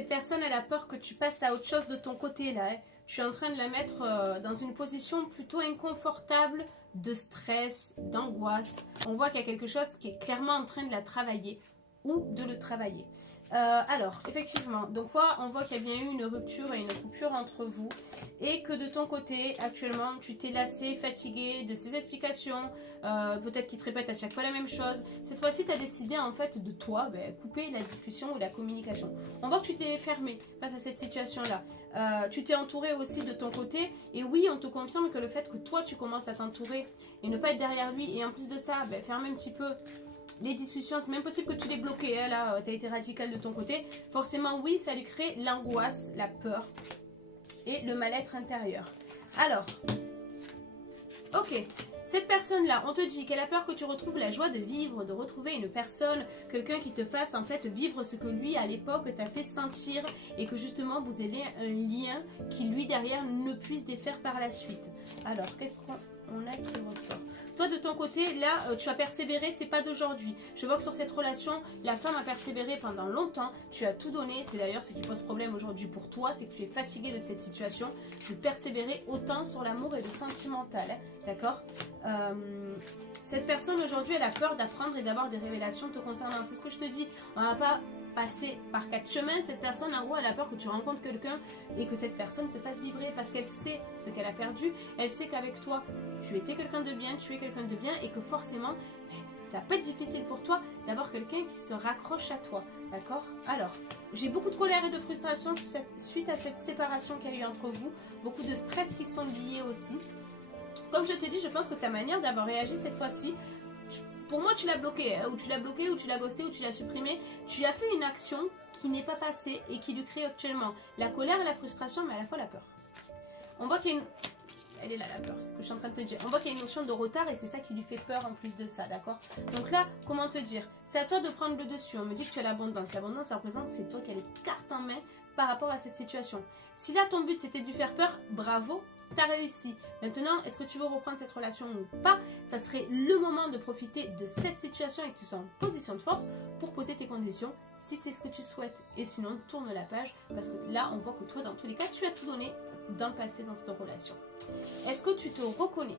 Cette personne, elle a peur que tu passes à autre chose de ton côté là. Hein. Tu es en train de la mettre dans une position plutôt inconfortable, de stress, d'angoisse. On voit qu'il y a quelque chose qui est clairement en train de la travailler ou de le travailler. Alors, effectivement, donc on voit qu'il y a bien eu une rupture et une coupure entre vous et que de ton côté, actuellement, tu t'es lassé, fatigué de ces explications, peut-être qu'il te répète à chaque fois la même chose. Cette fois-ci, tu as décidé en fait de toi couper la discussion ou la communication. On voit que tu t'es fermé face à cette situation-là. Tu t'es entouré aussi de ton côté et oui, on te confirme que le fait que toi, tu commences à t'entourer et ne pas être derrière lui et en plus de ça, fermer un petit peu les discussions, c'est même possible que tu l'aies bloqué, hein, là, tu as été radical de ton côté. Forcément, oui, ça lui crée l'angoisse, la peur et le mal-être intérieur. Alors, ok, cette personne-là, on te dit qu'elle a peur que tu retrouves la joie de vivre, de retrouver une personne, quelqu'un qui te fasse en fait vivre ce que lui, à l'époque, t'a fait sentir et que justement, vous ayez un lien qui, lui, derrière, ne puisse défaire par la suite. Alors, qu'est-ce qu'on a qui ressort? Toi de ton côté là tu as persévéré, c'est pas d'aujourd'hui. Je vois que sur cette relation la femme a persévéré pendant longtemps, tu as tout donné. C'est d'ailleurs ce qui pose problème aujourd'hui pour toi, c'est que tu es fatigué de cette situation, de persévérer autant sur l'amour et le sentimental, hein, d'accord. Cette personne aujourd'hui elle a peur d'apprendre et d'avoir des révélations te concernant, c'est ce que je te dis. On va pas passer par 4 chemins. Cette personne en gros elle a peur que tu rencontres quelqu'un et que cette personne te fasse vibrer parce qu'elle sait ce qu'elle a perdu. Elle sait qu'avec toi tu étais quelqu'un de bien, tu es quelqu'un de bien et que forcément ça va pas être difficile pour toi d'avoir quelqu'un qui se raccroche à toi, d'accord. Alors j'ai beaucoup de colère et de frustration suite à cette séparation qu'il y a eu entre vous, beaucoup de stress qui sont liés aussi. Comme je t'ai dit, je pense que ta manière d'avoir réagi cette fois-ci, pour moi tu l'as bloqué, hein, ou tu l'as bloqué, ou tu l'as ghosté, ou tu l'as supprimé. Tu as fait une action qui n'est pas passée et qui lui crée actuellement la colère et la frustration, mais à la fois la peur. On voit qu'il y a une... Elle est là la peur, c'est ce que je suis en train de te dire. On voit qu'il y a une notion de retard et c'est ça qui lui fait peur en plus de ça, d'accord. Donc là, comment te dire, c'est à toi de prendre le dessus. On me dit que tu as l'abondance. L'abondance, ça représente que c'est toi qui as les cartes en main par rapport à cette situation. Si là, ton but, c'était de lui faire peur, bravo, t'as réussi. Maintenant, est-ce que tu veux reprendre cette relation ou pas? Ça serait le moment de profiter de cette situation et que tu sois en position de force pour poser tes conditions, si c'est ce que tu souhaites. Et sinon, tourne la page, parce que là, on voit que toi, dans tous les cas, tu as tout donné dans le passé dans cette relation. Est-ce que tu te reconnais?